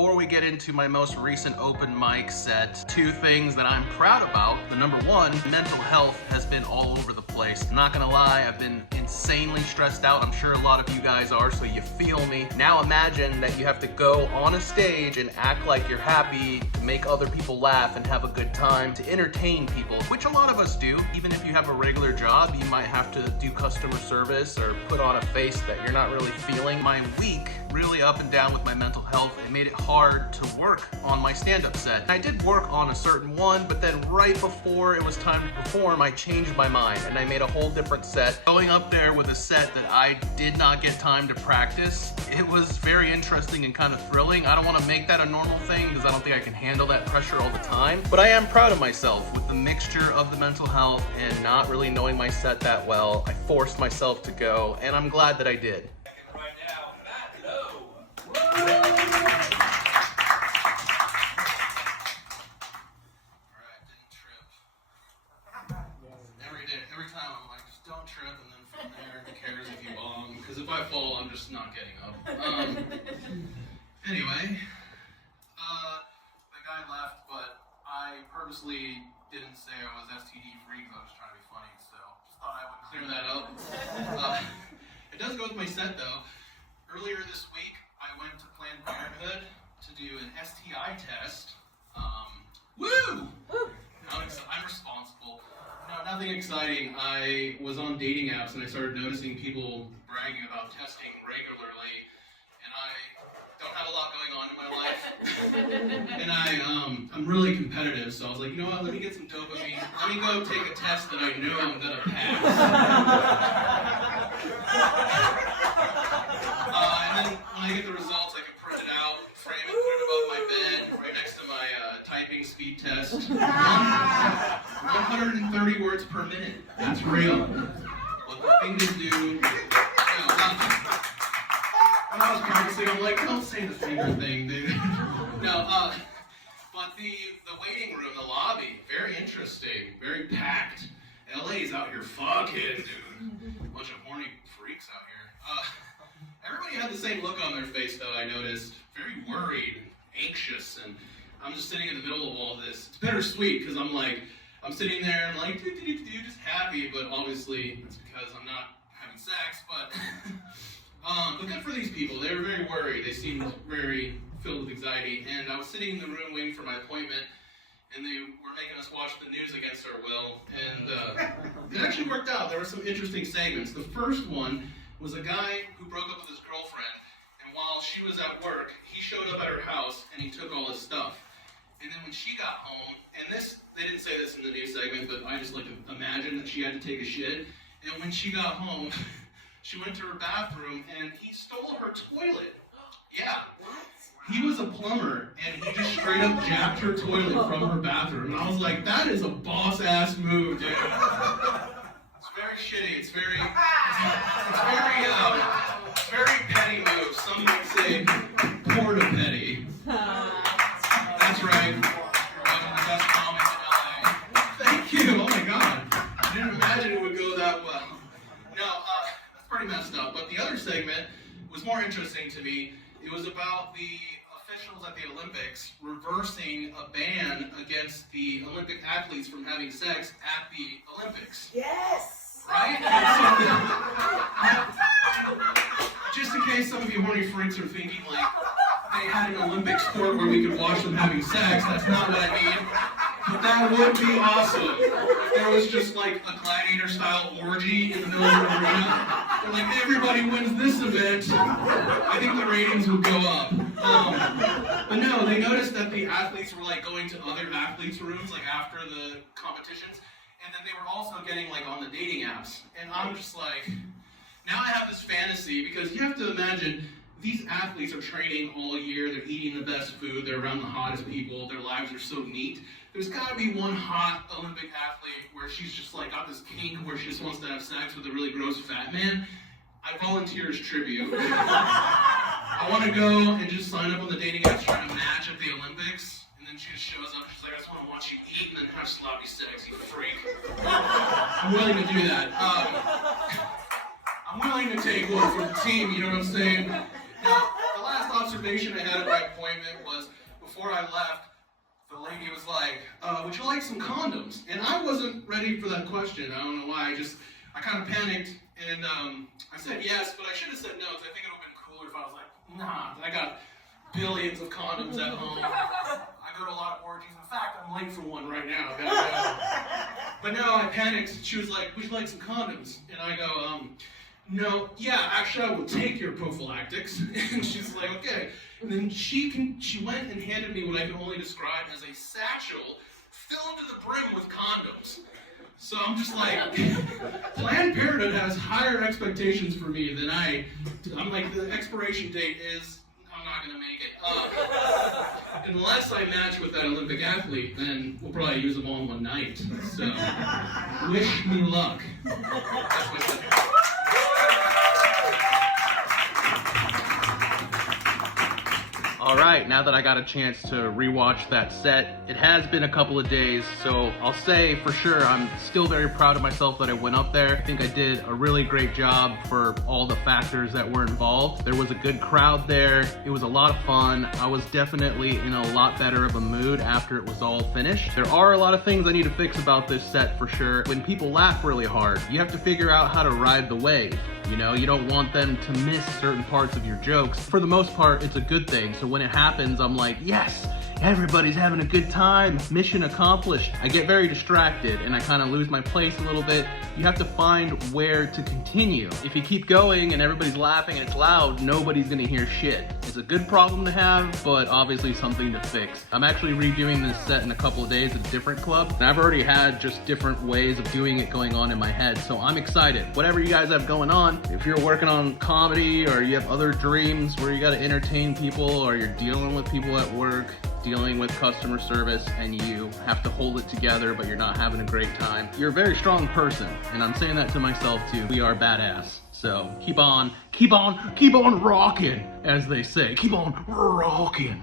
before we get into my most recent open mic set, two things that I'm proud about. The number one, mental health has been all over the place. I'm not gonna lie, I've been insanely stressed out. I'm sure a lot of you guys are, so you feel me. Now imagine that you have to go on a stage and act like you're happy, make other people laugh and have a good time, to entertain people, which a lot of us do. Even if you have a regular job, you might have to do customer service or put on a face that you're not really feeling. My week really up and down with my mental health. It made it hard to work on my stand-up set. I did work on a certain one, but then right before it was time to perform, I changed my mind and I made a whole different set. Going up there with a set that I did not get time to practice, it was very interesting and kind of thrilling. I don't want to make that a normal thing because I don't think I can handle that pressure all the time, but I am proud of myself with the mixture of the mental health and not really knowing my set that well. I forced myself to go, and I'm glad that I did. Every time I'm like, just don't trip, and then from there, who cares if you bomb? Because if I fall, I'm just not getting up. Anyway, the guy left, but I purposely didn't say I was STD free because I was trying to be funny, so just thought I would clear that up. It does go with my set though. Earlier this week, I went to Planned Parenthood to do an STI test. Woo! I'm responsible. No, nothing exciting. I was on dating apps and I started noticing people bragging about testing regularly, and I don't have a lot going on in my life. And I'm really competitive, so I was like, you know what, let me get some dopamine. Let me go take a test that I know I'm gonna pass. And then when I get the results, I can print it out, frame it, put it above my bed, right next to my typing speed test. 130 words per minute. That's real. What the fingers do. When I was practicing, I'm like, don't say the finger thing, dude. No, but the waiting room, the lobby, very interesting, very packed. LA's out here fucking, dude. Bunch of horny freaks out here. Everybody had the same look on their face, though, I noticed. Very worried, anxious, and I'm just sitting in the middle of all this. It's bittersweet, because I'm sitting there and like, just happy, but obviously it's because I'm not having sex, but good for these people. They were very worried. They seemed very filled with anxiety, and I was sitting in the room waiting for my appointment, and they were making us watch the news against our will, and it actually worked out. There were some interesting segments. The first one was a guy who broke up with his girlfriend, and while she was at work, he showed up at her house, and he took all his stuff. And then when she got home, and they didn't say this in the news segment, but I just like to imagine that she had to take a shit. And when she got home, she went to her bathroom and he stole her toilet. Yeah. He was a plumber and he just straight up jacked her toilet from her bathroom. And I was like, that is a boss ass move, dude. It's very shitty. It's very petty move. Some might say porta petty. That's right. The best comic in LA. Thank you. Oh my god. I didn't imagine it would go that well. No, that's pretty messed up. But the other segment was more interesting to me. It was about the officials at the Olympics reversing a ban against the Olympic athletes from having sex at the Olympics. Yes! Right? Just in case some of you horny freaks are thinking like, they had an Olympic sport where we could watch them having sex. That's not what I mean. But that would be awesome. If there was just like a gladiator-style orgy in the middle of the arena. They're like, everybody wins this event. I think the ratings would go up. But no, they noticed that the athletes were like going to other athletes' rooms like after the competitions. And then they were also getting like on the dating apps. And I'm just like, now I have this fantasy because you have to imagine these athletes are training all year, they're eating the best food, they're around the hottest people, their lives are so neat. There's gotta be one hot Olympic athlete where she's just like got this kink where she just wants to have sex with a really gross fat man. I volunteer as tribute. I wanna go and just sign up on the dating apps trying to match at the Olympics, and then she just shows up, she's like, I just wanna watch you eat and then have sloppy sex, you freak. I'm willing to do that. I'm willing to take one for the team, you know what I'm saying? Now, the last observation I had at my appointment was would you like some condoms? And I wasn't ready for that question. I don't know why. I kind of panicked, and I said yes, but I should have said no, because I think it would have been cooler if I was like, nah, I got billions of condoms at home. I go to a lot of orgies. In fact, I'm late for one right now. I gotta go. But no, I panicked. She was like, would you like some condoms? And I go, no, yeah, actually I will take your prophylactics. And she's like, okay. And then she went and handed me what I can only describe as a satchel filled to the brim with condoms. So I'm just like, Planned Parenthood has higher expectations for me than I'm like, the expiration date is, I'm not gonna make it. Unless I match with that Olympic athlete, then we'll probably use them all in one night. So, wish me luck. That's my second. All right, now that I got a chance to rewatch that set, it has been a couple of days, so I'll say for sure I'm still very proud of myself that I went up there. I think I did a really great job for all the factors that were involved. There was a good crowd there. It was a lot of fun. I was definitely in a lot better of a mood after it was all finished. There are a lot of things I need to fix about this set for sure. When people laugh really hard, you have to figure out how to ride the wave. You know, you don't want them to miss certain parts of your jokes. For the most part, it's a good thing. So when it happens, I'm like, yes, everybody's having a good time. Mission accomplished. I get very distracted and I kind of lose my place a little bit. You have to find where to continue. If you keep going and everybody's laughing and it's loud, nobody's gonna hear shit. It's a good problem to have, but obviously something to fix. I'm actually redoing this set in a couple of days at a different club, and I've already had just different ways of doing it going on in my head, so I'm excited. Whatever you guys have going on, if you're working on comedy or you have other dreams where you gotta entertain people or you're dealing with people at work, dealing with customer service, and you have to hold it together but you're not having a great time, you're a very strong person, and I'm saying that to myself too. We are badass. So keep on rocking, as they say. Keep on rocking.